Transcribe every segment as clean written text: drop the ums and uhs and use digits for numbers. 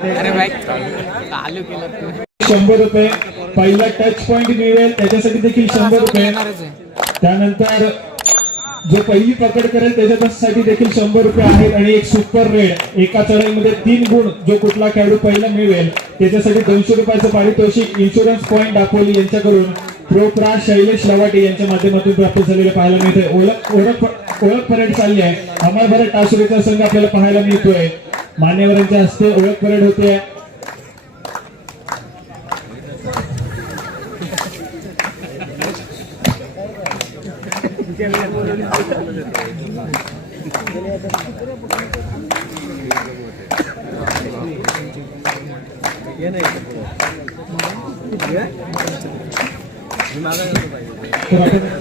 अरे भाई चालू केलं 100 रुपये पहिला टच पॉइंट मिळेल त्याच्यासाठी देखील 100 रुपये. त्यानंतर जो पहिली पकड करेल त्याच्यासाठी देखील 100 रुपये आहेत. आणि एक सुपर रेड एका चढाईमध्ये 3 गुण जो कुठला खेळाडू पहिला मिळवेल त्याच्यासाठी 200 रुपयाचं पारितोषिक इन्शुरन्स पॉइंट दापोली यांच्याकडून प्रो प्रा शैलेश लवाटे यांच्या माध्यमातून प्राप्त झालेले पाहायला मिळते. ओळख परेड चालली आहे. अमर भारत टासुरेचा संघ आपल्याला पाहायला मिळतोय. मान्यवरांच्या हस्ते ओळख परेड होते.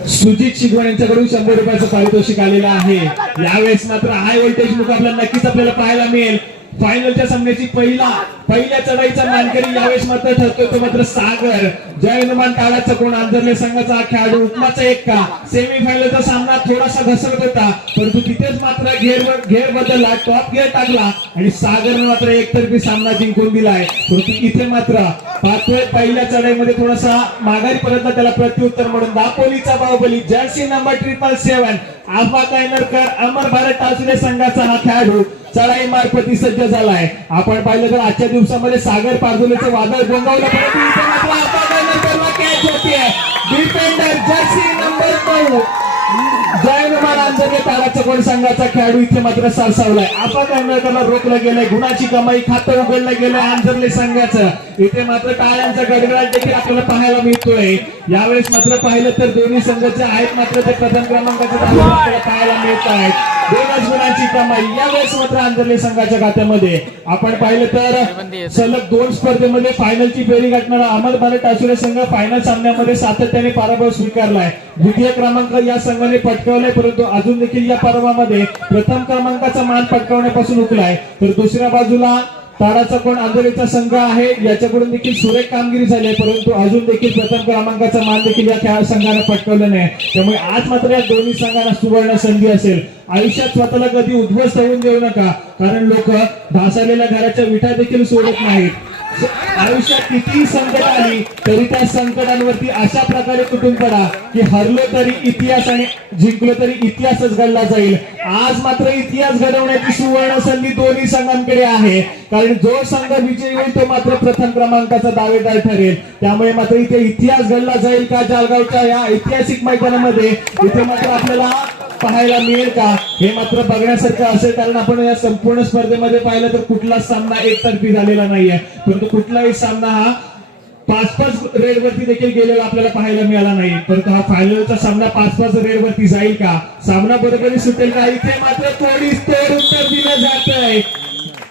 सुजित शिगवण यांच्याकडून 100 रुपयाचं पारितोषिक आलेलं आहे. यावेळेस मात्र हाय व्होल्टेज मुकाबला नक्कीच आपल्याला पाहायला मिळेल. फायनलच्या सामन्याची पहिल्या चढाईचा मानकरी यावेळेस मात्र ठरतोय तो मात्र सागर. जय हनुमान टाळाचा कोण आंधरले संघाचा खेळाडू उपमाचा एक का सेमीफायनलचा सामना थोडासा घसरत होता परंतु तिथेच मात्र घेर बदलला टॉप गिअर टाकला आणि सागरने मात्र एकतर्फी सामना जिंकून दिलाय. परंतु इथे मात्र पाचव्या पहिल्या चढाईमध्ये थोडासा माघारी परतला त्याला प्रत्युत्तर म्हणून दापोलीचा बाहुबली जर्सी नंबर 777 आफा कायनरकर अमर भारत टासुरे संघाचा हा खेळाडू चढाई मार्फत सज्ज झालाय. आपण पाहिलं तर आजच्या दिवसामध्ये सागर पारदुलेचं वादळ गोंगावलं परंतु इथे मात्र आफा कायनरकरला कॅच होतीये. डिफेंडर जर्सी नंबर 9 जय हनुमान आंधळे ताराचा कोण संघाचा खेळाडू इथे मात्र सरसावलाय. आफा कायनरकरला रोखलं गेलंय. गुणाची कमाई खातं उघडलं गेलंय आंधळे संघाचं. इथे मात्र टाळ्यांचा गडगडाट देखील आपल्याला पाहायला मिळतोय. यावेळेस मात्र पाहिलं तर दोन्ही संघाचे आहेत मात्र ते प्रथम क्रमांकाचे आपल्याला पाहायला मिळत आहेत. 2 गुणांची कमाई यावेळेस मात्र आंधळे संघाच्या खात्यामध्ये. आपण पाहिलं तर सलग 2 स्पर्धेमध्ये फायनलची फेरी गाठणारा अमर भारत टासुरे संघ फायनल सामन्यामध्ये सातत्याने पराभव स्वीकारलाय. द्वितीय क्रमांक या संघाने पटकावलाय परंतु अजून देखील या पराभवामध्ये प्रथम क्रमांकाचा मान पटकावण्यापासून हुकलाय. तर दुसऱ्या बाजूला ताराचा कोण आंधळेचा संघ आहे याच्याकडून देखील सुरेख कामगिरी झाली आहे परंतु अजून देखील प्रथम क्रमांकाचा मान देखील या खेळ संघाने पटकावलं नाही. त्यामुळे आज मात्र या दोन्ही संघांना सुवर्ण संधी असेल. आयुष्यात स्वतःला कधी उद्ध्वस्त होऊन देऊ नका कारण लोक ढासळलेल्या घराच्या विटा देखील सोडत नाहीत. आयुष्यात कितीही संकट आली तरी त्या संकटांवरती अशा प्रकारे तुटून पडा की हरलो तरी इतिहास आणि जिंकलो तरी इतिहासच घडला जाईल. आज मात्र इतिहास घडवण्याची सुवर्ण संधी दोन्ही संघांकडे आहे कारण जो संघ विजयी होईल तो मात्र प्रथम क्रमांकाचा दावेदार ठरेल. त्यामुळे मात्र इथे इतिहास घडला जाईल का जळगावच्या या ऐतिहासिक मैदानामध्ये इथे मात्र आपल्याला पाहायला मिळेल का हे मात्र बघण्यासारखं असेल कारण आपण या संपूर्ण स्पर्धेमध्ये पाहिलं तर कुठलाच सामना एकतर्फी झालेला नाहीये परंतु कुठलाही सामना हा 5-5 रेड वरती देखील गेलेला आपल्याला पाहायला मिळाला नाही. परंतु हा फायनलचा सामना 5-5 रेड वरती जाईल का सामना बरोबरी सुटेल का इथे मात्र थोडीच तोड उत्तर दिलं जात आहे.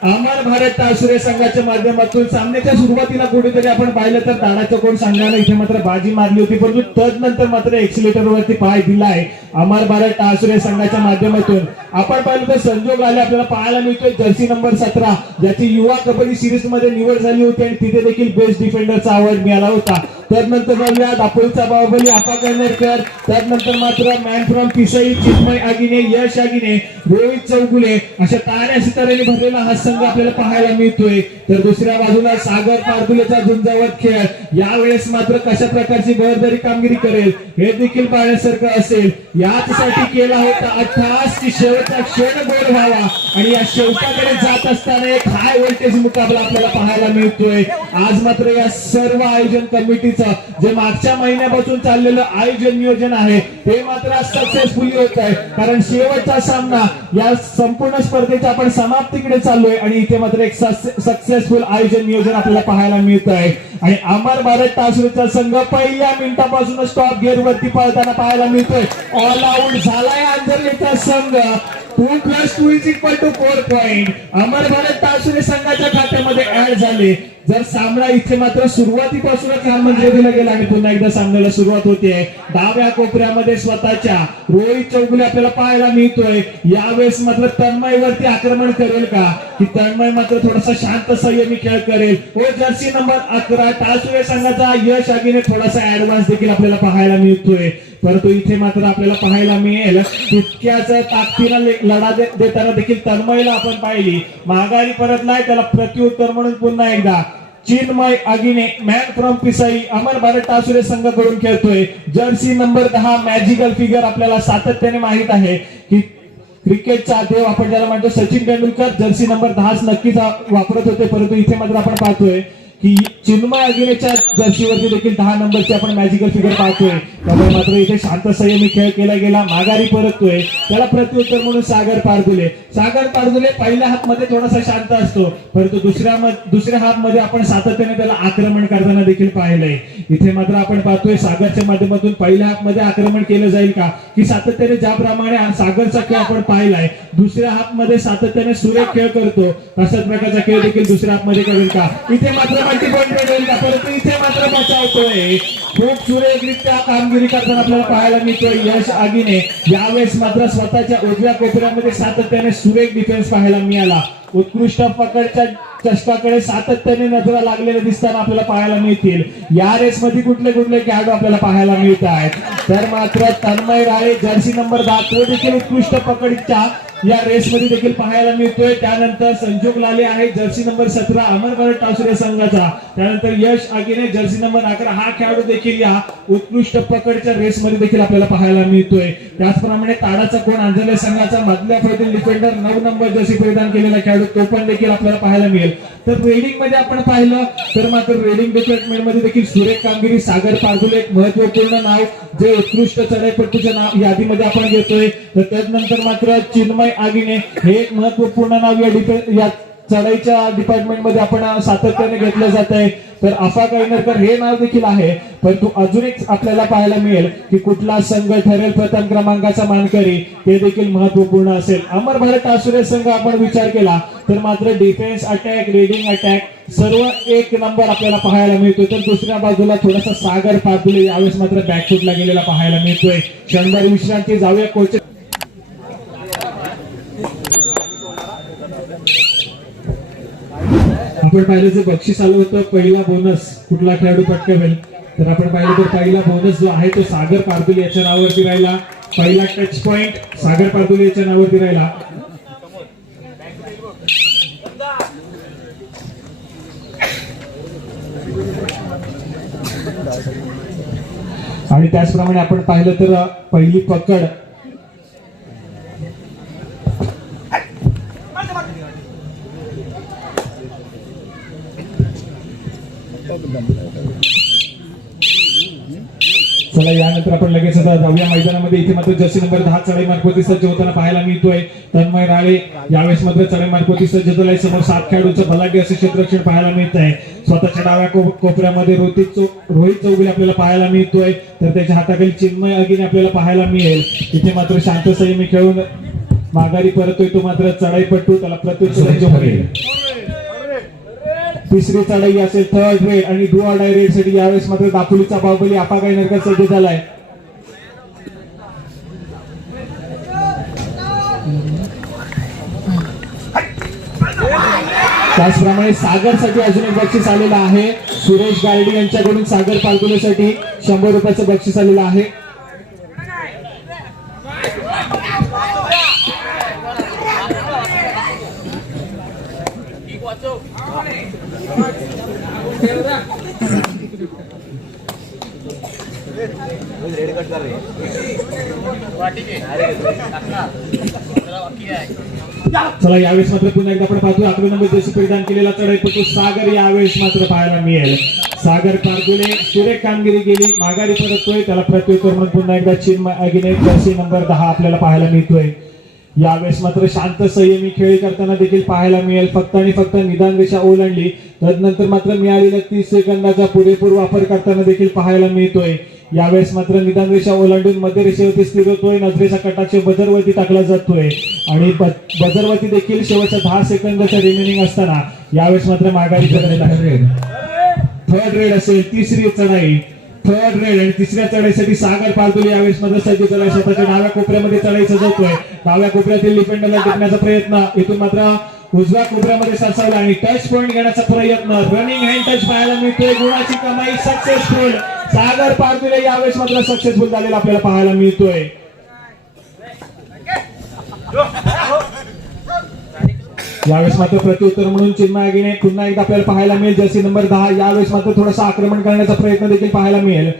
अमर भारत टासुरे संघाच्या माध्यमातून सामन्याच्या सुरुवातीला कुठेतरी आपण पाहिलं तर ताडाचा कोण संघाने इथे मात्र बाजी मारली होती परंतु तदनंतर मात्र एक्सिलेटर वरती पाय दिलाय अमर भारत टासुरे संघाच्या माध्यमातून. आपण पाहिलं तर संजोग आले आपल्याला पाहायला मिळतोय जर्सी नंबर 17 ज्याची युवा कबड्डी सिरीज मध्ये निवड झाली होती आणि तिथे देखील बेस्ट डिफेंडरचा अवॉर्ड मिळाला होता. तदनंतर जाऊया दापोलीचा बाहुबली आफा कायनरकर. त्यानंतर मात्र मॅन फ्रॉम पिसई चिन्मय आगिने यश आगिने रोहित चौगुले अशा ताऱ्या सिताऱ्यांनी भरलेला हा संघ आपल्याला पाहायला मिळतोय. तर दुसऱ्या बाजूला सागर पारदुलेचा झुंजावत खेळ यावेळेस मात्र कशा प्रकारची बहरदारी कामगिरी करेल हे देखील पाहण्यासारखं असेल. याचसाठी केला होता अट्टहास की शेवटचा क्षण गोड व्हावा आणि या शेवटाकडे जात असताना एक हाय व्होल्टेज मुकाबला आपल्याला पाहायला मिळतोय. आज मात्र या सर्व आयोजन कमिटीचं जे मागच्या महिन्यापासून चाललेलं आयोजन नियोजन आहे ते मात्र सक्सेसफुली होत आहे कारण शेवटचा सामना या संपूर्ण स्पर्धेच्या आपण समाप्तीकडे चाललोय आणि इथे मात्र एक सक्सेसफुल आयोजन नियोजन आपल्याला पाहायला मिळत आहे. आणि अमर भारत टासुरेचा संघ पहिल्या मिनिटापासूनच टॉप गिअर वरती पळताना पाहायला मिळतोय. ऑल आउट झालाय आंधळेचा संघ. 2+2=4 पॉइंट अमर भारत टासुरे संघाच्या खात्यामध्ये ऍड झाले. जर सामना इथे मात्र सुरुवातीपासूनच हा मंत्र दिला गेला आणि पुन्हा एकदा सामन्याला सुरुवात होते. डाव्या कोपऱ्यामध्ये स्वतःच्या रोहित चौगुले आपल्याला पाहायला मिळतोय. यावेळेस मात्र तन्मय वरती आक्रमण करेल का की तन्मय मात्र थोडासा शांत संयमी खेळ करेल. जर्सी नंबर 11 टासुरे संघाचा यश आगीने थोडासा ऍडव्हान्स देखील आपल्याला पाहायला मिळतोय. परंतु इथे मात्र आपल्याला पाहायला मिळेल तितक्याच ताकदीनं लढा देताना देखील तन्मयला आपण पाहिली, माघारी परतलाय, त्याला प्रत्युत्तर म्हणून पुन्हा एकदा चिन्मय आगिने मॅन फ्रॉम पिसाई अमर भारत टासुरे संघाकडून खेळतोय. Jersey number 10 magical figure. आपल्याला सातत्याने माहित आहे की क्रिकेटचा देव आपण ज्याला म्हणतो सचिन तेंडुलकर जर्सी नंबर 10 नक्कीच वापरत होते, परंतु इथे मात्र आपण पाहतोय की चिन्मय अगिनेच्या जर्सीवरती देखील 10 नंबरची आपण मॅजिकल फिगर पाहतोय. त्यामुळे मात्र इथे शांत संयमी खेळ केला गेला, माघारी परततोय, त्याला प्रत्युत्तर म्हणून सागर पारदुले. सागर पारदुले पहिल्या हाफमध्ये थोडासा शांत असतो, परंतु दुसऱ्या हाफमध्ये आपण सातत्याने त्याला आक्रमण करताना देखील पाहिलंय. इथे मात्र आपण पाहतोय सागरच्या माध्यमातून पहिल्या हाफमध्ये आक्रमण केलं जाईल का, की सातत्याने ज्याप्रमाणे सागरचा खेळ आपण पाहिलाय दुसऱ्या हाफमध्ये सातत्याने सुरेख खेळ करतो तशाच प्रकारचा खेळ देखील दुसऱ्या हाफमध्ये करेल का. इथे मात्र परंतु इथे मात्र बचावतोय. खूप सुरेखरित्या कामगिरी करताना आपल्याला पाहायला मिळतोय यश आगीने. यावेळेस मात्र स्वतःच्या उजव्या कोपऱ्यामध्ये सातत्याने सुरेख डिफेन्स पाहायला मिळाला. उत्कृष्ट पकडच्या चषकाकडे सातत्याने नजरा लागलेल्या दिसताना आपल्याला पाहायला मिळतील. या रेस मध्ये कुठले कुठले खेळाडू आपल्याला पाहायला मिळत आहेत, तर मात्र तन्मय राळे जर्सी नंबर 10 तो देखील उत्कृष्ट पकडच्या या रेस मध्ये देखील पाहायला मिळतोय. त्यानंतर संजोग लाले आहे जर्सी नंबर 17 अमर भारत टासुरे संघाचा. त्यानंतर यश आगीने जर्सी नंबर 11 हा खेळाडू देखील या उत्कृष्ट पकडच्या रेस मध्ये देखील आपल्याला पाहायला मिळतोय. त्याचप्रमाणे ताडाचा कोण अंजले संघाचा मधल्या फळीतील डिफेंडर 9 नंबर जर्सी परिधान केलेला खेळाडू तो पण देखील आपल्याला पाहायला मिळेल. तर रेडिंग मध्ये आपण पाहिलं तर मात्र रेडिंग डिपार्टमेंट मध्ये देखील सुरेख कामगिरी. सागर पारदुले एक महत्वपूर्ण नाव जे उत्कृष्ट चढाईपटूच्या नाव यादीमध्ये आपण घेतोय. तर त्यानंतर मात्र चिन्मय आगीने हे एक महत्वपूर्ण नाव या चढाईच्या डिपार्टमेंट मध्ये आपण सातत्याने घेतलं जात आहे. तर अफा कायनरकर हे नाव देखील आहे, परंतु अजून एक आपल्याला पाहायला मिळेल की कुठला संघ ठरेल प्रथम क्रमांकाचा मानकरी ते देखील महत्वपूर्ण असेल. अमर भारत टासुरे संघ आपण विचार केला तर मात्र डिफेन्स अटॅक रेडिंग अटॅक सर्व एक नंबर आपल्याला पाहायला मिळतोय. तर दुसऱ्या बाजूला थोडासा सागर पारदुले यावेळेस मात्र बॅकफुटला गेलेला पाहायला मिळतोय. क्षणभर विश्रांती जाऊया कोच. आपण पाहिलं जे बक्षीस आलं होतं पहिला बोनस कुठला खेळाडू पटकावेल, तर आपण पाहिलं तर पहिला बोनस जो आहे तो सागर पारदुले याच्या नावावरती राहिला. पहिला टच पॉइंट सागर पारदुले याच्या नावावरती राहिला. आणि त्याचप्रमाणे आपण पाहिलं तर पहिली पकड चला यानंतर आपण लगेच आता जाऊया मैदानामध्ये. इथे मात्र जर्सी नंबर 10 चढाई मार्फती सज्ज होताना पाहायला मिळतोय. तन्मय राळे यावेळेस मात्र चढाई मार्फती सज्ज झालाय. समोर 7 खेळाडूंचं भलाटी असे क्षेत्ररक्षण पाहायला मिळत आहे. स्वतःच्या डाव्या कोपऱ्यामध्ये रोहित चौगुले आपल्याला पाहायला मिळतोय, तर त्याच्या हाताखाली चिन्मय आगीने आपल्याला पाहायला मिळेल. इथे मात्र शांत संयमी खेळून माघारी परतोय तो मात्र चढाईपटू, त्याला प्रत्युत्तर. तिसरी चढाई असेल थर्ड रेड आणि डू ऑर डाय रेड साठी यावेळेस मात्र दापोलीचा बाहुबली आपा कायनरकर सज्ज झालाय. त्याचप्रमाणे सागर साठी अजून एक बक्षीस आलेलं आहे. सुरेश गारडी यांच्याकडून सागर पारदुलेसाठी 100 रुपयाचं बक्षीस आलेलं आहे. चला यावेळेस मात्र पुन्हा एकदा आपण पाहतो 11 नंबर जशी परिधान केलेला चढाईपटू सागर यावेळेस मात्र पाहायला मिळेल. सागर पारदुले सुरेख कामगिरी केली, माघारी परततोय, त्याला प्रत्युत्तर म्हणून पुन्हा एकदा चिन्मय आगीने जर्सी नंबर 10 आपल्याला पाहायला मिळतोय. यावेळेस मात्र शांत संयमी खेळी करताना देखील पाहायला मिळेल. फक्त आणि फक्त निदान रेषा ओलांडली, तदनंतर मात्र मिळालेल्या 30 सेकंदाचा पुरेपूर वापर करताना देखील पाहायला मिळतोय. यावेळेस मात्र निदान रेषा ओलांडून मध्य रेषेवरती स्थिर होतोय. नजरेचा कटाक्ष बजरवरती टाकला जातोय आणि बजरवरती देखील शेवटच्या 10 सेकंदाच्या रिमेनिंग असताना यावेळेस मात्र माघारी करण्यात आहे. थर्ड रेड असेल, तिसरी चढाई थर्ड रेड आणि तिसऱ्या चढाईसाठी सागर पारदुले यावेळेस मात्र सज्ज झालाय. स्वतःच्या डाव्या कोपऱ्यामध्ये चढाई सजवतोय. डाव्या कोपऱ्यातील डिफेंडरला टिकण्याचा प्रयत्न, इथून मात्र उजव्या कोपऱ्यामध्ये सरसावला आणि टच पॉइंट घेण्याचा प्रयत्न. रनिंग हँड टच पाहायला मिळतोय. गुणाची कमाई सक्सेसफुल. सागर पारदुले यावेळेस मात्र सक्सेसफुल झालेला आपल्याला पाहायला मिळतोय. यावेळेस मात्र प्रत्युत्तर म्हणून चिन्मय आगीने पुन्हा एकदा आपल्याला पाहायला मिळेल जर्सी नंबर 10. यावेळेस मात्र थोडासा आक्रमण करण्याचा प्रयत्न देखील पाहायला मिळेल.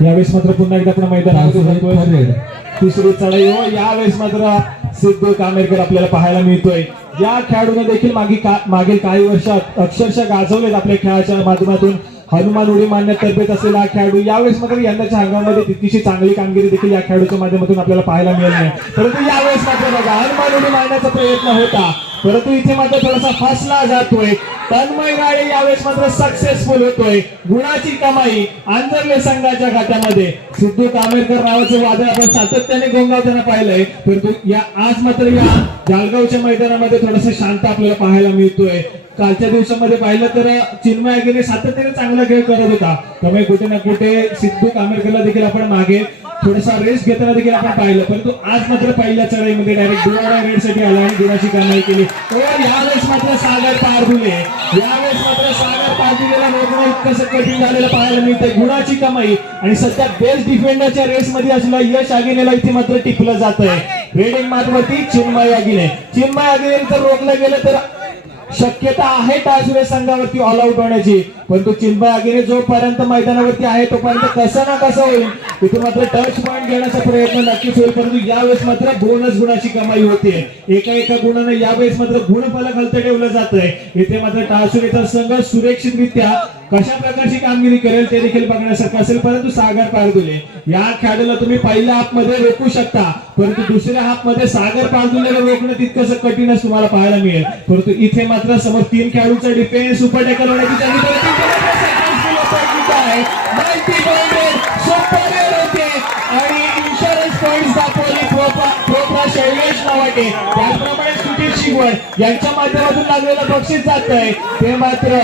यावेळेस मात्र पुन्हा एकदा आपण मैदानामध्ये तिसरी चढाई हो. यावेळेस मात्र सिद्धू कामेरकर आपल्याला पाहायला मिळतोय. या खेळाडूने देखील मागील काही वर्षात अक्षरशः गाजवलेत आपल्या खेळाच्या माध्यमातून. हनुमान उडी मारण्यात तरबेज असलेला हा खेळाडू यावेळेस मात्र यंदाच्या हंगामामध्ये तितकीशी चांगली कामगिरी देखील या खेळाडूच्या माध्यमातून आपल्याला पाहायला मिळेल नाही. परंतु यावेळेस मात्र बघा हनुमान उडी मारण्याचा प्रयत्न होता परंतु इथे मात्र थोडासा फसला जातोय. तन्मय राळे यावेळेस मात्र सक्सेसफुल होतोय. गुणाची कमाई आंजर्ले संघाच्या खात्यामध्ये. सिद्धू कामेरकर नावाचं वादळ आपण सातत्याने गोंगावताना पाहिलंय परंतु या आज मात्र या जालगावच्या मैदानामध्ये थोडंसं शांत आपल्याला पाहायला मिळतोय. कालच्या दिवसामध्ये पाहिलं तर चिन्मय आगीने सातत्याने चांगला खेळ करत होता त्यामुळे कुठे ना कुठे सिद्धू कामेरकरला देखील आपण मागे थोडासा रेस्ट घेताना देखील आपण पाहिलं परंतु आज मात्र पहिल्या चढाईमध्ये डायरेक्ट दुराडा रेडसाठी आला आणि गुणाची कमाई केली. यावेळेस मात्र सागर पारदुले पारदुलेला रोखणं इतकं कठीण झालेलं पाहायला मिळतंय. गुणाची कमाई आणि सध्या बेस्ट डिफेंडरच्या रेसमध्ये असलेला यश आगीनेला इथे मात्र टिपलं जात आहे. रेडिंग मार्कवरती चिन्मय आगीने जर रोखलं गेलं तर शक्यता आहे टासुरे संघावरती ऑल आउट होण्याची परंतु चिन्मय आगीने जोपर्यंत मैदानावरती आहे तोपर्यंत कसं ना कसं होईल तिथे मात्र टच पॉइंट घेण्याचा प्रयत्न नक्कीच होईल. परंतु यावेळेस मात्र बोनस गुणाची कमाई होते. एका गुणाने यावेळेस मात्र गुणफलक हलतं ठेवलं जात आहे. इथे मात्र टासुरेचा संघ सुरक्षितरित्या कशा प्रकारची कामगिरी करेल ते देखील बघण्यासारखं असेल. परंतु सागर पारदुले या खेळाडूला तुम्ही पहिल्या हाफ मध्ये रोखू शकता परंतु दुसऱ्या हाफ मध्ये सागर पारदुलेला रोखणं तितकंसं कठीणच तुम्हाला पाहायला मिळेल. परंतु इथे मात्र समोर 3 खेळाडूंचा डिफेन्स सुपर टॅकल होण्याची त्यांनी आणि इन्शुरन्स पॉइंट दाखवली प्रोपा शैलेश नावाटे त्याचप्रमाणे सुधीर शिगवण यांच्या माध्यमातून लागलेलं बक्षीस जात आहे ते मात्र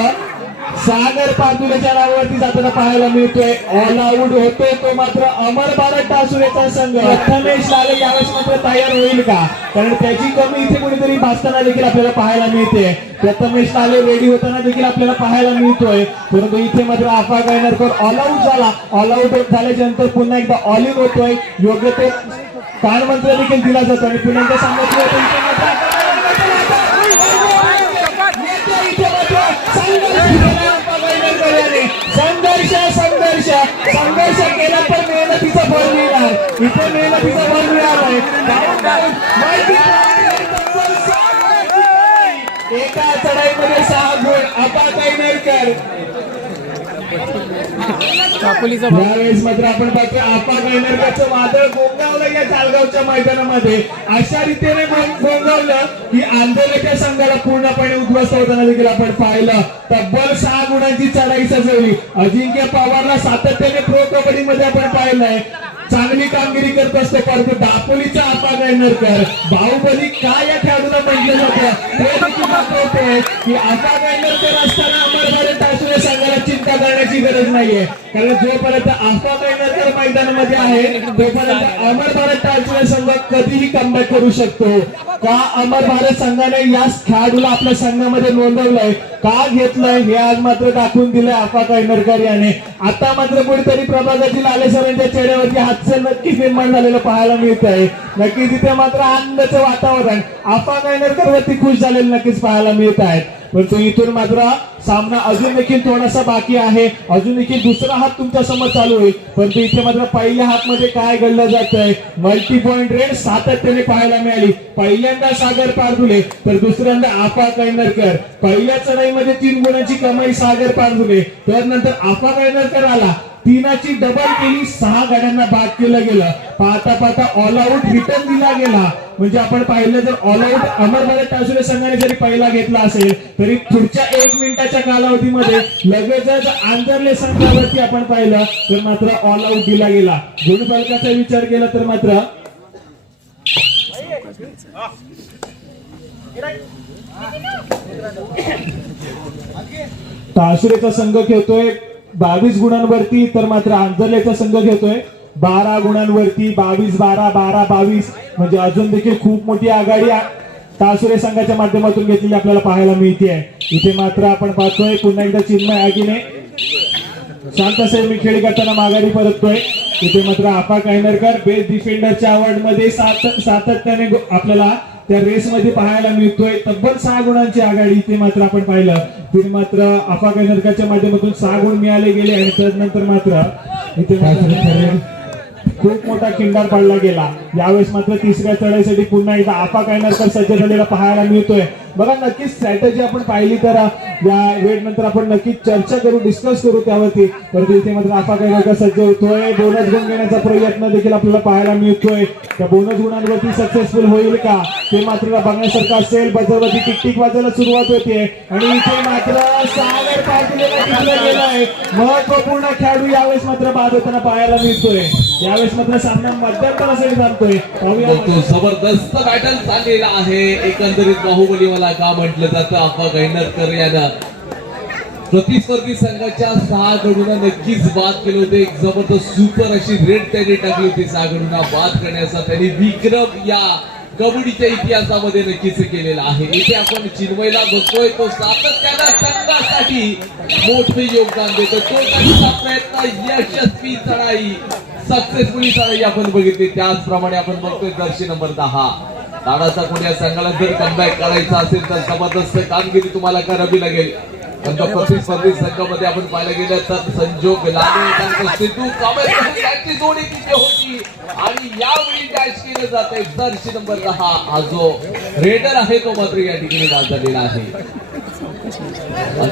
सागर पारदुलेच्या नावावरती जाताना पाहायला मिळतोय. ऑल आउट होतोय तो मात्र अमर भारत टासुरेचा संघ. प्रथमेश लाले यावेळेस मात्र तयार होईल का कारण त्याची कमी इथे कुठेतरी भासताना देखील आपल्याला पाहायला मिळते. प्रथमेश लाले रेडी होताना देखील आपल्याला पाहायला मिळतोय परंतु इथे मात्र आफा गायनरकर ऑल आउट झाला. ऑल आउट झाल्याच्या नंतर पुन्हा एकदा ऑल इन होतोय. योग्य ते कानमंत्र देखील दिला जातो आणि पुन्हा एकदा सांगितलं संघर्ष केला तर मेहनतीचा फळ मिळणार. इथे मेहनतीचा फळ मिळालाय. एका चढाईमध्ये 6 गुण आपा गायनरकर. यावेळेस मात्र आपण पाहतोय आपा गायनरकरचं वादळ गोंगावलं या जालगावच्या मैदानामध्ये. अशा रीतीने गोंगावलं की आंदोलनाच्या संघाला पूर्णपणे उद्ध्वस्त होताना देखील आपण पाहिलं. तब्बल 6 गुणांची चढाई सजवली. अजिंक्य पवारला सातत्याने प्रो कबड्डी मध्ये आपण पाहिलंय चांगली कामगिरी करत असतो परंतु दापोलीचा आपा गायनरकर बाहुबली काय या खेळाडूला म्हटलं जातं ते देखील दाखवते की आपा गायनरकर असताना अमर भारत टासुरे संघाला चिंता करण्याची गरज नाहीये कारण जोपर्यंत आपा गायनरकर मैदानामध्ये आहे तोपर्यंत अमर भारत टासुरे संघ कधीही कमबॅक करू शकतो. का अमर भारत संघाने या खेळाडूला आपल्या संघामध्ये नोंदवलंय का घेतलंय हे आज मात्र दाखवून दिलंय आपा गायनरकर याने. आता मात्र कुठेतरी प्रभागातील लाले सरांच्या चेहऱ्यावरती हास्य नक्कीच निर्माण झालेलं पाहायला मिळत आहे. नक्कीच तिथे मात्र आनंदाचं वातावरण आपा गायनरकर वरती खुश झालेलं नक्कीच पाहायला मिळत आहेत. परंतु इथून मात्र सामना अजून देखील थोडासा बाकी आहे. अजून देखील दुसरा हाफ तुमच्या समोर चालू होईल परंतु इथे मात्र पहिल्या हाफ मध्ये काय घडलं जात आहे मल्टी पॉइंट रेड सातत्याने पाहायला मिळाली. पहिल्यांदा सागर पारदुले तर दुसऱ्यांदा आपा गायनरकर. पहिल्या चढाईमध्ये 3 गुणांची कमाई सागर पारदुले तर नंतर आपा गायनरकर आला. 3ची डबल केली. 6 गाड्यांना बाद केलं गेलं. पाहता पाहता ऑल आउट रिटर्न दिला गेला म्हणजे आपण पाहिलं जर ऑल आउट अमर भारत टासुरे संघाने जरी पहिला घेतला असेल तरी पुढच्या 1 मिनिटाच्या कालावधीमध्ये लगेचच आंजर्ले संघावरती आपण पाहिलं तर मात्र ऑल आउट दिला गेला. गुणफलकाचा विचार केला तर मात्र तासुरेचा संघ खेळतोय 22 गुणांवरती, तर मात्र आंजर्लेचा संघ खेळतोय 12 गुणांवरती. 22-12, 12-22 म्हणजे अजून देखील खूप मोठी आघाडी तासुरे संघाच्या माध्यमातून घेतलेली आपल्याला पाहायला मिळते. इथे मात्र आपण पाहतोय पुन्हा एकदा चिन्मय आगीने शांत मी खेळी करताना माघारी परततोय. इथे मात्र आफा कायनरकर बेस्ट डिफेंडरच्या अवॉर्ड मध्ये सातत्याने आपल्याला त्या रेस मध्ये पाहायला मिळतोय. तब्बल 6 गुणांची आघाडी इथे मात्र आपण पाहिलं. फिर मात्र आफा कायनरकरच्या माध्यमातून 6 गुण मिळाले गेले आणि त्यानंतर मात्र इथे खूप मोठा किंडार पाडला गेला. यावेळेस मात्र तिसऱ्या चढाईसाठी पुन्हा एकदा आफा कायनरकर सज्ज झालेला पाहायला मिळतोय. बघा नक्कीच स्ट्रॅटेजी आपण पाहिली तर या वेळ नंतर आपण नक्कीच चर्चा करू, डिस्कस करू त्यावरती. परंतु इथे मात्र आफा कायनरकर सज्ज होतोय. बोनस गुण घेण्याचा प्रयत्न देखील आपल्याला पाहायला मिळतोय. त्या बोनस गुणांवरती सक्सेसफुल होईल का ते मात्र बघण्यासारखं असेल. बजरवरती टिकटिक वाजायला सुरुवात होते आणि इथे मात्र सागर पाटीलला टिकलं गेलंय. महत्वपूर्ण खेळाडू यावेळेस मात्र बाद होताना पाहायला मिळतोय. यावेळेस मात्र सामना मध्यंतरासाठी थांबतोय. जबरदस्त बॅटल चाललेला आहे. एकंदरीत बाहुबली मला का म्हटलं जातं आफा कायनरकर यानं प्रतिस्पर्धी संघाच्या 6 गडूंना नक्कीच बाद केले होते. एक जबरदस्त सुपर अशी रेड त्यांनी टाकली होती. 6 गडूंना बाद करण्याचा त्यांनी विक्रम या कबड्डीच्या इतिहासामध्ये नक्कीच केलेला आहे. इथे आपण चिन्मयला बघतोय तो सातत्यानं संघासाठी मोठे योगदान देतो. तो त्यांचा प्रयत्न यशस्वी चढाई सक्सेसफुली चढाई आपण बघितली. त्याचप्रमाणे आपण बघतोय जर्सी नंबर 10 ताडाचा कोणी या संघाला जर कमबॅक करायचा असेल तर जबरदस्त कामगिरी तुम्हाला करावी लागेल. पण प्रतिस्पर्धी संघामध्ये आपण पाहायला गेलं तर संजोग लाले सिद्धू कांबळे यांची जोडी तिथे होती आणि यावेळी डॅश केलं जात आहे. जर्सी नंबर 10 हा जो रेडर आहे तो मात्र या ठिकाणी बाद झालेला आहे.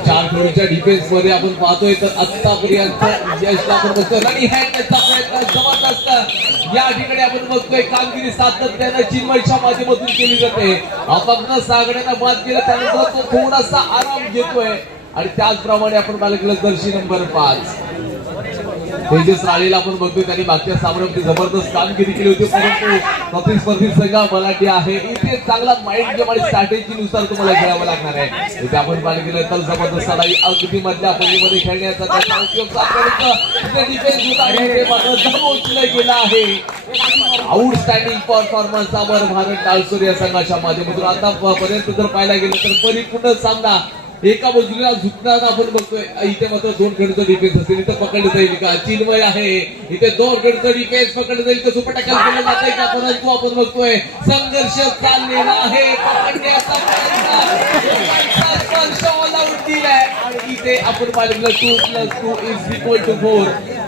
4 खेळाडूंच्या डिफेन्स मध्ये आपण पाहतोय तर आतापर्यंत यश आपण बघतोय रनी हँड त्याचा प्रयत्न जबरदस्त या ठिकाणी आपण बघतोय. कामगिरी सातत्यानं चिन्मयच्या माध्यमातून केली जाते. आपण सागड्यांना बाद केलं त्यानंतर तो थोडासा आराम घेतोय आणि त्याचप्रमाणे आपण पाहिलं गेलं जर्सी नंबर 5 तेजस राळेला आपण बघतोय. त्यांनी मागच्या सामन्यामध्ये जबरदस्त कामगिरी केली होती. परंतु प्रतिस्पर्धी संघ बलाढ्य आहे. इथे चांगला माइंड गेम आणि स्ट्रॅटेजी नुसार तुम्हाला खेळावं लागणार आहे. इथे आपण पाहिलं गेलं तर जबरदस्त लढाई अगदी मधल्या फळीमध्ये खेळण्याचा त्याचा उपयोग सापडतो. डिफेन्स होता आणि ते मात्र दमवलं गेलं आहे. आउटस्टँडिंग परफॉर्मन्स अमर भारत डालसोर या संघाच्या माध्यमातून आतापर्यंत जर पाहायला गेलं तर परिपूर्ण सामना एका बाजूला झुकताना आपण बघतोय. इथे मात्र 2 खेळाडूंचा डिफेन्स असेल इथं पकडलं जाईल का. चिन्मय आहे इथे 2 खेळाडूंचा डिफेन्स पकडलं जाईल का. सुपर टॅकल केलं जातंय का. परंतु आपण बघतोय संघर्ष चाललेला आहे. पकडण्याचा प्रयत्न स्पर्श ऑल आउट दिलाय आणि इथे आपण पाहिलं 2 + 2 =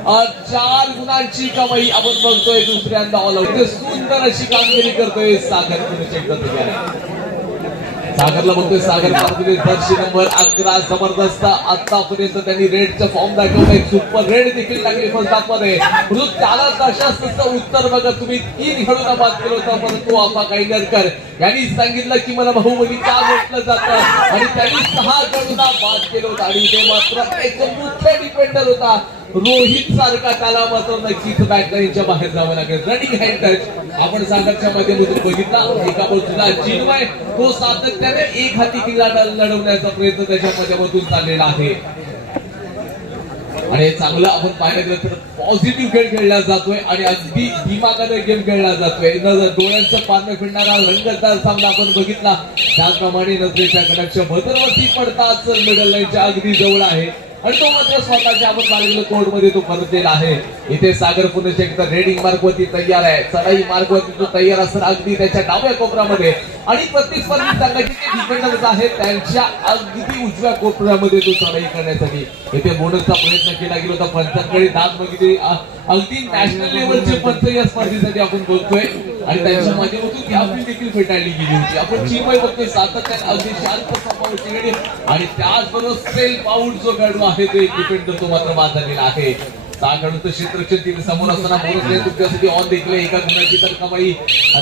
4 4 गुणांची कमाई आपण बघतोय. दुसऱ्यांदा ऑल आउट सुंदर अशी कामगिरी करतोय सागर. पुणे चेक करतोय सागरला बघतोय. सागर जर्सी नंबर 11 जबरदस्त आतापर्यंत त्यांनी रेडचा फॉर्म दाखवलाय. सुपर रेड देखील टाकली फर्स्ट हाफ मध्ये. त्याला तशाच उत्तर बघा तुम्ही 3 खेळून बाद केलं होतं. परंतु आफा कायनरकर यांनी सांगितलं की मला बाहुबली का म्हटलं जातं आणि त्यांनी 6 खेळून बाद केलं होतं आणि ते मात्र एक मुख्य डिफेंडर होता रोहित सारखा. त्याला मात्र नक्कीच बॅटलाईनच्या बाहेर जावं लागेल. रनिंग हँड टच आपण सागरच्या माध्यमातून बघितला. एका बाजूला चिन्मय तो सातत्याने एक हाती किल्ला लढवण्याचा प्रयत्न त्याच्या माध्यमातून चाललेला आहे आणि चांगलं आपण पाहायला गेलं तर पॉझिटिव्ह खेळ खेळला जातोय आणि अगदी दिमागाने गेम खेळला जातोय. डोळ्यांचं पारणं फिरणारा रंगतदार सामना आपण बघितला. त्याचप्रमाणे नजरेच्या कटाक्ष भदरवरती पडताच मिडल लाईनच्या अगदी जवळ आहे आणि तो मात्र स्वतःच्या आपण पाहिलेलं कोर्टमध्ये तो परतलेला आहे. इथे सागर पुणे एकदा रेडिंग मार्गवरती तयार आहे. चढाई मार्गवरती तो तयार असेल अगदी त्याच्या डाव्या कोपऱ्यामध्ये आणि प्रतिस्पर्धी संघाचे जे डिफेंडर्स आहेत त्यांच्या अगदी उजव्या कोपऱ्यामध्ये तो चढाई करण्यासाठी इथे बोनसचा प्रयत्न केला गेला होता. पंचांकडे दाद बघितली. अगदी नॅशनल लेवलचे पंच या स्पर्धेसाठी आपण बोलतोय आणि त्यांच्या माध्यमातून ती आपली देखील फेटाळली गेली होती. आपण चिन्मय बघतोय सातत्याने अगदी शांत स्वभावाची गडी आणि त्याचबरोबर सेल्फ आउट जो खेळाडू आहे तो एक डिफेंडर तो मात्र बाद झालेला आहे. 6 खेळाडूंचं क्षेत्ररक्षण तिथे समोर असताना तुमच्यासाठी ऑन देखील एका गुणाची तर कमाई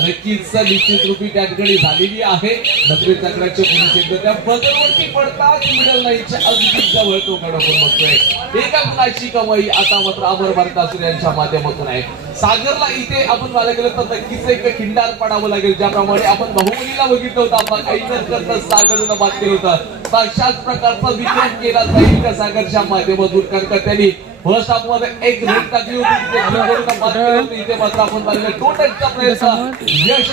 नक्कीच निश्चित रूपी त्या ठिकाणी झालेली आहे. 90 चक्राचे पुढे त्या बदलवरती पडतात मिडल लाईनच्या अगदी जवळ तो खेळ आपण बघतोय. एका गुणाची कमाई आता मात्र अमर भारतासुर यांच्या माध्यमातून आहे. सागरला इथे आपण पाहायला गेलं तर नक्कीच एक खिंडार पडावं लागेल. ज्याप्रमाणे आपण बाहुबलीला बघितलं होतं आपण काही करता सागरनं बात केलं होतं तशाच प्रकारचा विक्रम केला जाईल त्या सागरच्या माध्यमातून. कारण त्यांनी फर्स्ट हाफ मध्ये एक रेड टाकली होती इथे मात्र आपण पाहिलं टोटलचा प्रयत्न यश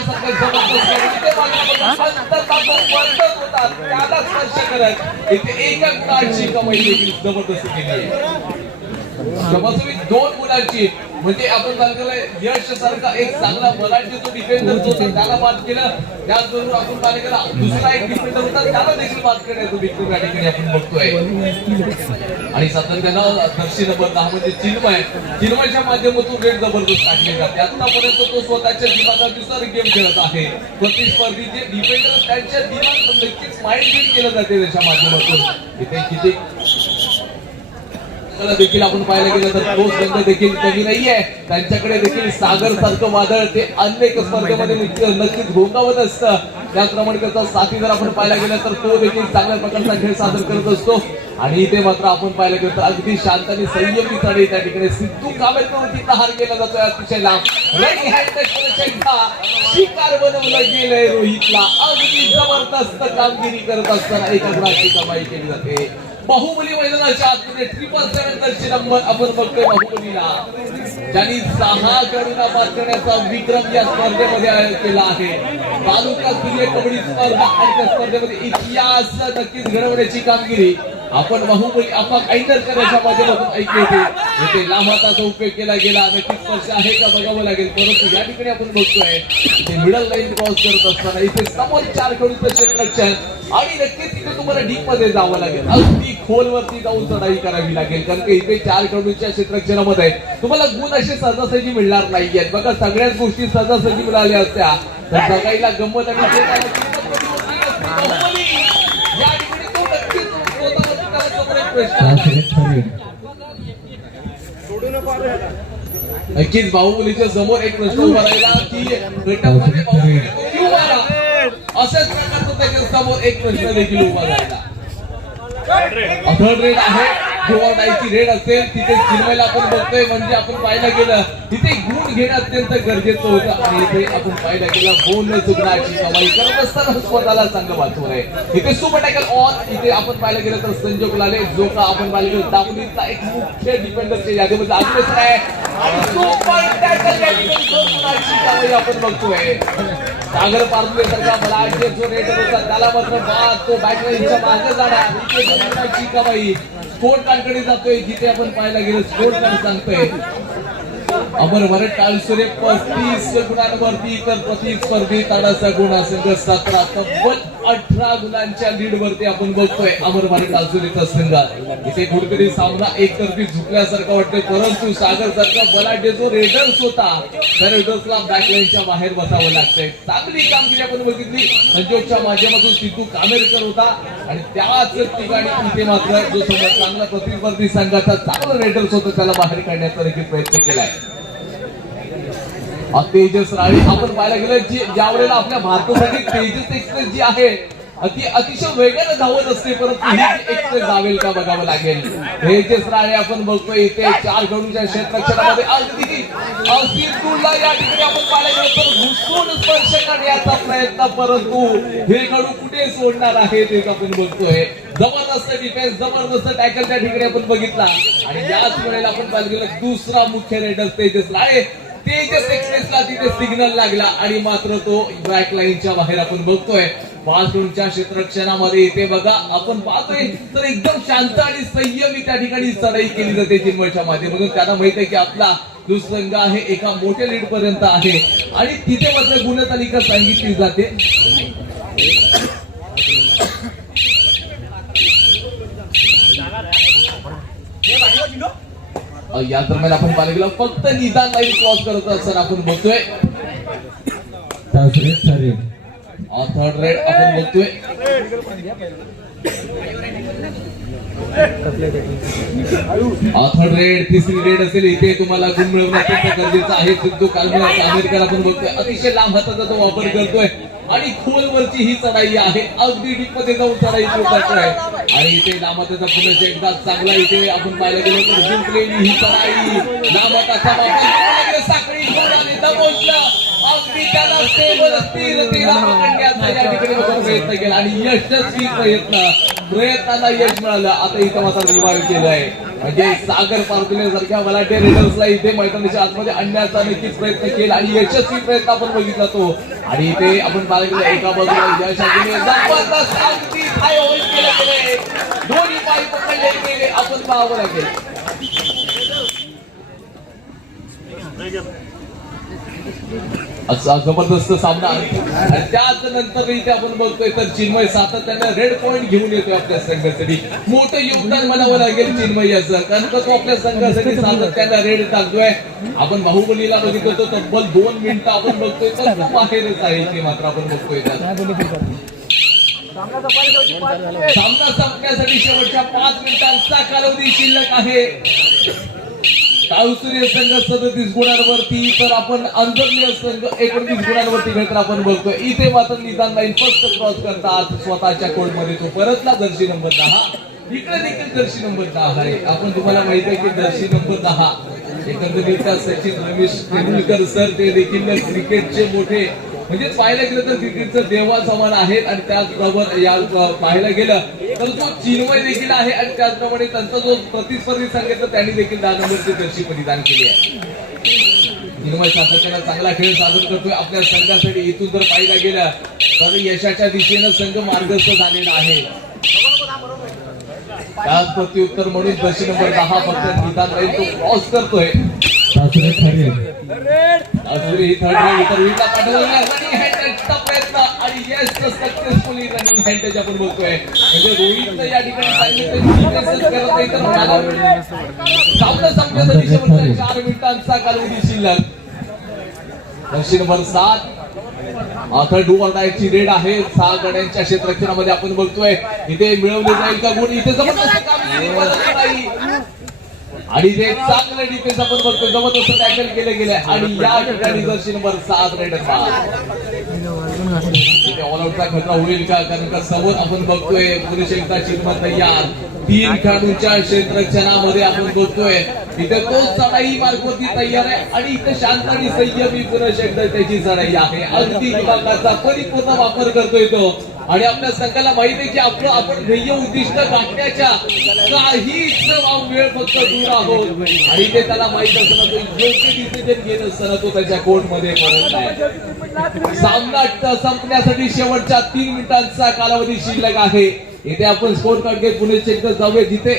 त्याला स्पर्श करत इथे एका गुणाची कमाई देखील जबरदस्त केली आहे. दोन गुणांची म्हणजे आपण पाहिलं यश सारखा एक चांगला मराठी जो डिफेंडर होता त्याला बाद केलं. त्याचबरोबर आपण पाहिलं गेला दुसरा एक डिफेंडर होता त्याला देखील बाद करण्याचा विक्रम या ठिकाणी आपण बघतोय. आणि सातत्यानं दर्शी नंबर 10 म्हणजे चिन्मयच्या माध्यमातून रेड जबरदस्त टाकली जाते. आतापर्यंत तो स्वतःच्या दिमागानुसार गेम खेळत आहे. प्रतिस्पर्धी जे डिफेंडर त्यांच्या दिमाग नक्कीच माइंड गेम केलं जाते त्याच्या माध्यमातून. इथे किती देखील आपण पाहायला गेलं तर तो संघ देखील कमी नाहीये. त्यांच्याकडे देखील सागर सारखं वादळ ते अनेक स्पर्धेमध्ये नक्कीच घोंगावत असतं. त्याचप्रमाणे त्याचा साथीदार आपण पाहायला गेलं तर तो देखील चांगल्या प्रकारचा खेळ सादर करत असतो. आणि इथे मात्र आपण पाहायला गेलं तर अगदी शांत आणि संयमी चढाई त्या ठिकाणी सिद्धू कामेरवरती प्रहार केला जातोय अतिशय लांब. शिकार बनवलं गेलंय रोहितला. अगदी जबरदस्त कामगिरी करत असताना एका गुणाची कमाई केली जाते. बाहुबली मैदानाच्या आतमध्ये 777 नंबर आपण बघतोय बाहुबलीला ज्यांनी 6 खेळाडूंना बाद करण्याचा विक्रम या स्पर्धेमध्ये केला आहे. तालुका स्तरीय कबड्डी स्पर्धा आणि त्या स्पर्धेमध्ये इतिहास नक्कीच घडवण्याची कामगिरी आपण बाहुबली आपला काहीतर करायच्या माध्यमातून ऐकली होती. इथे लांब हाताचा उपयोग केला गेला. नक्कीच स्पर्श आहे का बघावं लागेल. परंतु या ठिकाणी आपण बघतोय इथे मिडल लाईन क्रॉस करत असताना इथे समोर 4 खेळाडूंचं क्षेत्ररक्षण आणि नक्कीच तिथे तुम्हाला डीप मध्ये जावं लागेल. अगदी खोलवरती जाऊन चढाई करावी लागेल. कारण की इथे 4 खेळाडूंच्या क्षेत्ररक्षणामध्ये तुम्हाला गुण असे सहजासहजी मिळणार नाहीयेत. बघा सगळ्याच गोष्टी सहजासहजी मिळाल्या असत्या तर सगळीला गंमत आणि नक्कीच बाहुबलीच्या समोर एक प्रश्न उभा राहिला की गटामध्ये अशाच प्रकारचा त्याच्या समोर एक प्रश्न देखील उभा राहिला. थर्ड रेड आहे किंवा नाहीची रेड असेल तिथे चिन्मयला आपण बघतोय. म्हणजे आपण पाहायला गेलं तिथे गुण घेणं अत्यंत गरजेचं होतं. आणि इथे आपण पाहायला गेलं बोलणं चुकण्याची कमाई करत असताना स्वतःला चांगलं वाचवून आहे. इथे सुपर टॅकल ऑन. इथे आपण पाहायला गेलं तर संजोग लाले जो का आपण पाहायला गेलो दापोलीचा एक मुख्य डिफेंडरच्या यादीमध्ये आदिवासी आहे. आणि सुपर टॅकल कमाई आपण बघतोय. सागर पारदुले सारखा बलाढ्य जो रेडर होता त्याला मात्र बाद तो बॅटलाईनच्या मागे जाणार कमाई स्कोर कार्डकडे जातोय. जिथे आपण पाहायला गेलो स्कोर कार्ड सांगतोय अमर भारत टाळसुरे 35 गुणांवरती तर प्रतिस्पर्धी ताडाचा गुण संघ 17 तब्बल 18 गुणांच्या लीड वरती आपण बघतोय अमर भारत टाळसुरेचा संघ. इथे कुठेतरी सामना एकतर्फी झुकल्यासारखं वाटतंय. परंतु सागर सारखा बलाढ्य जो रेडर्स होता त्या रेडर्सला बॅकलाईनच्या बाहेर बसावं लागतंय. चांगली कामगिरी आपण बघितली संजोगच्या माध्यमातून सिद्धू कामेरकर होता. आणि त्याच ठिकाणी इथे मात्र जो समोर चांगला प्रतिस्पर्धी संघाचा चांगला रेडर्स होता त्याला बाहेर काढण्याचा देखील प्रयत्न केलाय. तेजस राळे आपण पाहायला गेलं जी ज्या वेळेला आपल्या भारतासाठी तेजस एक्सप्रेस जी आहे अतिशय वेगाने धावत असते. परंतु ही एक्सप्रेस धावेल का बघावं लागेल. तेजस राळे आपण बघतोय इथे 4 खेळाडूंच्या क्षेत्ररक्षणामध्ये अगदी सिद्धूला या ठिकाणी आपण पाहायला गेलो तर घुसून स्पर्श करण्याचा प्रयत्न. परंतु हे खेळाडू कुठे सोडणार आहे ते आपण बघतोय. जबरदस्त डिफेन्स जबरदस्त टॅकल त्या ठिकाणी आपण बघितला. आणि याच वेळेला आपण पाहायला गेलं दुसरा मुख्य रेडर तेजस राळे तेजस एक्सप्रेसला तिथे सिग्नल लागला आणि मात्र तो बॅक लाईनच्या बाहेर आपण बघतोय. 5 खेळाडूंच्या क्षेत्ररक्षणामध्ये इथे बघा आपण पाहतोय तर एकदम शांत आणि संयमी त्या ठिकाणी चढाई केली जाते चिन्मयच्या माध्यमातून. त्यांना माहित आहे की आपला जो संघ आहे एका मोठ्या लीड पर्यंत आहे आणि तिथे मात्र गुणतालिका सांगितली जाते. या दरम्यान आपण पाहिलं गेलं फक्त निदान लाईन क्रॉस करत असताना आपण बघतोय थर्ड रेड आपण बघतोय. थर्ड रेड, तिसरी रेड असेल इथे तुम्हाला गुण मिळवणं अत्यंत गरजेचं आहे. सिद्धू कालमेर आंबेडकर आपण बघतोय अतिशय लांब हाताचा तो वापर करतोय आणि खोलवरची ही चढाई आहे, अगदी डीप मध्ये जाऊन चढाई करतोय आणि इथे लांब हाताचा पुन्हा एकदा चांगला इथे आपण पाहायला गेलो तर जिंकलेली ही चढाई लांब हाताचा वापर साखळी जोराने दबोचलं, अगदी त्याला स्थिरतेला पकडण्याचा या ठिकाणी प्रयत्न केला आणि यशस्वी प्रयत्नाला यश मिळालं. आता इथं मात्र रिवाइव्ह केलंय म्हणजे सागर पार्कुलेसारख्या मलाटे रेडर्सला इथे मैदानाच्या आतमध्ये आणण्याचा नक्कीच प्रयत्न केला आणि यशस्वी प्रयत्न आपण बघितला तो. आणि इथे आपण पाहायला गेलो एका बाजूला यश जबरदस्त अगदी हाय होल्ड केलं गेले, दोन्ही पाय पकडले गेले, आपण पाहावं लागेल. असा जबरदस्त सामना आणि त्याच नंतर इथे आपण बघतोय तर चिन्मय सातत्याने रेड पॉइंट घेऊन येतोय आपल्या संघासाठी. मोठं योगदान म्हणावं लागेल चिन्मय याचं, कारण तो आपल्या संघासाठी सातत्याने रेड टाकतोय. आपण बाहुबलीला बघितलं होतं तब्बल 2 मिनिटं आपण बघतोय तर बाहेरच आहे ते मात्र आपण बघतोय. सामना संपण्यासाठी शेवटच्या 5 मिनिटांचा कालावधी शिल्लक आहे. काळुसुर्य संघ 37 गुणांवरती तर आपण अंजर्ली संघ 29 गुणांवरती खेळत आपण बघतोय. इथे मात्र निदान लाईन फक्त क्रॉस करतात स्वतःच्या कोर्ट मध्ये तो परतला. जर्सी नंबर 10 इकडे देखील जर्सी नंबर 10 आहे. आपण तुम्हाला माहित आहे की जर्सी नंबर 10 एकंदरीत सचिन रमेश तेंडुलकर सर ते देखील क्रिकेटचे मोठे म्हणजे पाहायला गेलं तर क्रिकेटचं देवा समान आहेत आणि त्याचबरोबर या पाहायला गेलं तर तो चिन्मय देखील आहे आणि त्याचप्रमाणे त्यांचा जो प्रतिस्पर्धी सांगितलं त्यांनी देखील 10 नंबरची जर्सी परिधान केली आहे. चिन्मय सातत्याने चांगला खेळ सादर करतोय आपल्या संघासाठी. इथून जर पाहायला गेलं तर यशाच्या दिशेनं संघ मार्गस्थ झालेला आहे. त्याच प्रत्युत्तर म्हणून जर्सी नंबर 10 फक्त निदान राहील तो क्रॉस करतोय. ही थर्ड रेड इतर विकेटला पाठवला रनिंग हँडचा प्रयत्न आणि यश सक्सेसफुली रनिंग हँड आपण बघतोय. म्हणजे रोहित या ठिकाणी सामना संपण्यासाठी शेवटच्या 4 मिनिटांचा कालावधी शिल्लक. जर्सी नंबर 7 आता डू ऑर डायची रेड आहे. 6 गड्यांच्या क्षेत्ररक्षणामध्ये आपण बघतोय इथे मिळवले जाईल का गुण. इथे जबरदस्त कामगिरी आणि ते चांगलं डिफेन्स आपण बघतोय, जबरदस्त टॅकल केले गेले आणि या ठिकाणी जर्सी नंबर 7 रेड इथे ऑल आउटचा खतरा होईल का, कारण का समोर आपण बघतोय पुरुष एकदा चिन्मय तयार 3 खेळाडूंच्या क्षेत्ररक्षणामध्ये आपण बघतोय इथे तो चढाई मार्गवरती तयार आहे आणि इथे शांत आणि संयमी पुरुष एकदा त्याची चढाई आहे. अगदी विभागाचा परिपूर्ण वापर करतोय तो आणि आपल्या संघाला माहिती आहे की आपण ध्येय उद्दिष्ट गाठण्याच्या काहीच वेळ फक्त दूर आहोत आणि ते त्याला माहित असताना तो योग्य डिसिजन घेत असताना तो त्याच्या कोर्टमध्ये परत आहे. सामना संपण्यासाठी शेवटच्या 3 मिनिटांचा कालावधी शिल्लक आहे. इथे आपण स्कोर कार्ड घेत पुणे एकदा जाऊया जिथे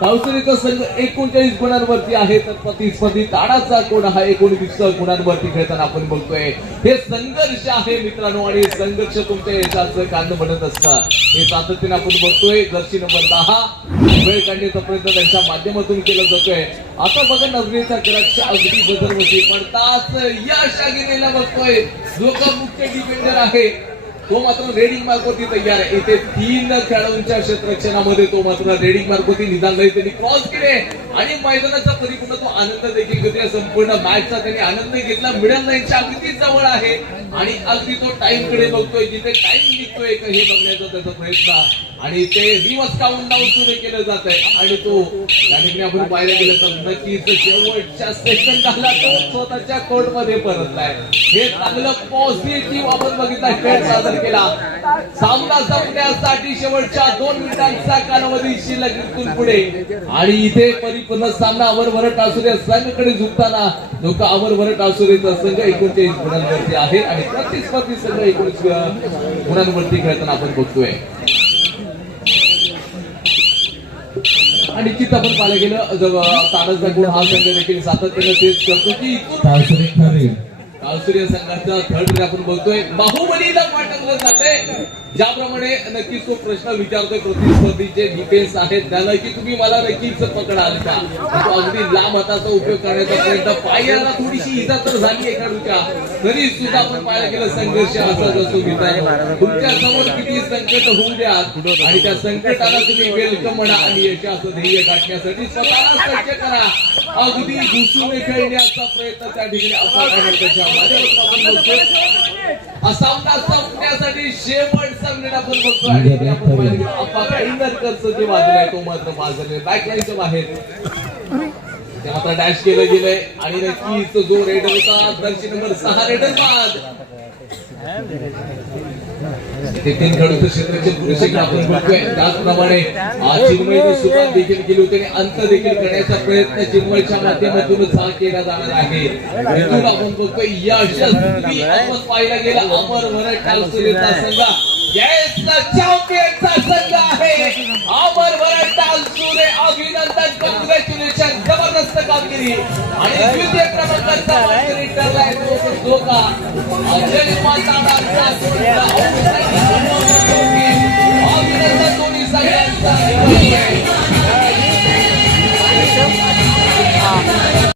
काळुसुर्यचा संघ 39 गुणांवरती आहे तर प्रतिस्पर्धी ताडाचा कोड हा 29 गुणांवरती खेळताना आपण बघतोय. हे संघर्ष आहे मित्रांनो आणि संघर्ष तुमच्या यशाचं कारण बनत असतं हे सातत्याने आपण बघतोय. जर्सी नंबर 10 वेळ काढण्याचा प्रयत्न त्यांच्या माध्यमातून केला जातोय. आता बघा नजरेचा क्रक्ष अगदी बदलवती पडताच यश गेलेला बघतोय जो का मुख्य डिफेंडर आहे तो मात्र रेडिंग मार्गवरती तयार आहे. इथे 3 खेळाडूंच्या क्षेत्ररक्षणामध्ये तो मात्र रेडिंग मार्गवरती निदान नाही त्यांनी क्रॉस केले आणि मैदानाचा परिपूर्ण तो आनंद देखील घेतोय. संपूर्ण मॅचचा त्यांनी आनंद घेतला. मिडल लाईनच्या अगदी जवळ आहे आणि अगदी तो टाइम कडे बघतोय जिथे टाइम निघतोय का हे बघण्याचा त्याचा प्रयत्न आणि ते रिव्हर्स काउंट डाऊन सुरू केलं जात आहे आणि तो त्या ठिकाणी आपण पाहायला गेलं तर नक्कीच शेवटच्या सेकंदाला तो स्वतःच्या कोर्टमध्ये परतलाय. हे चांगलं पॉझिटिव्ह आपण बघितला खेळ सादर केला. सामना संपण्यासाठी शेवटच्या 2 मिनिटांचा कालावधी शिल्लक इथून पुढे आणि इथे परिपूर्ण सामना अवरभर टाळसुर्य संघाकडे झुकताना लोक अवरभर टाळसुर्यचा संघ 39 गुणांवरती आहे आणि प्रतिस्पर्धी संघ 19 गुणांवरती खेळताना आपण बघतोय. आणि तिथं आपण पाहायला गेलं ताडसचा गुण हा संघ देखील सातत्याने तेच करतो की काळसुर्य संघाचा थर्ड आपण बघतोय बाहुबलीला पाठवलं जाते ज्याप्रमाणे नक्कीच तो प्रश्न विचारतोय प्रतिस्पर्धीचे डिफेन्स आहेत त्याला की तुम्ही मला नक्कीच पकडाल का, तो अगदी लांब हाताचा उपयोग करण्याचा प्रयत्न, पायाला थोडीशी इजा तर झाली एखाद्या तरी सुद्धा आपण पाहायला गेलं संघर्ष असाच असतो मित्रांनो. तुमच्या समोर किती संकट होऊ द्या आणि त्या संकटाला तुम्ही वेलकम म्हणा आणि यशाचं ध्येय गाठण्यासाठी स्वतःला सज्ज करा, अगदी घुसून खेळण्याचा प्रयत्न त्या ठिकाणी असा त्याच्या सामना संपण्यासाठी शेवटचा मिनिट आपण बघतो आणि आपण पाहिलं अप्पा काहींदरकरचं जे बाजूला आहे तो मात्र बाजूला बॅकलाईनच्या बाहेर ते मात्र डॅश केलं गेलंय आणि नक्कीच जो रेडर होता दर्शी नंबर 6 रेडर बाद ते 3 खेळाडू क्षेत्राचे पुरुष आपण बघतोय. त्याचप्रमाणे चिन्मयने सुरुवात देखील केली होती आणि अंत देखील करण्याचा प्रयत्न चिन्मयच्या माध्यमातूनच हा केला जाणार आहे. इथून आपण बघतोय यशस्वी आपण पाहायला गेला अमर वरड टालसुरेचा संघ चॅम्पियनचा संघ आहे. अमर वरड टालसुरे अभिनंदन, कॉंग्रॅच्युलेशन, जबरदस्त कामगिरी आणि द्वितीय क्रमांकाचा मानकरी ठरलाय तो का अजय माताडांचा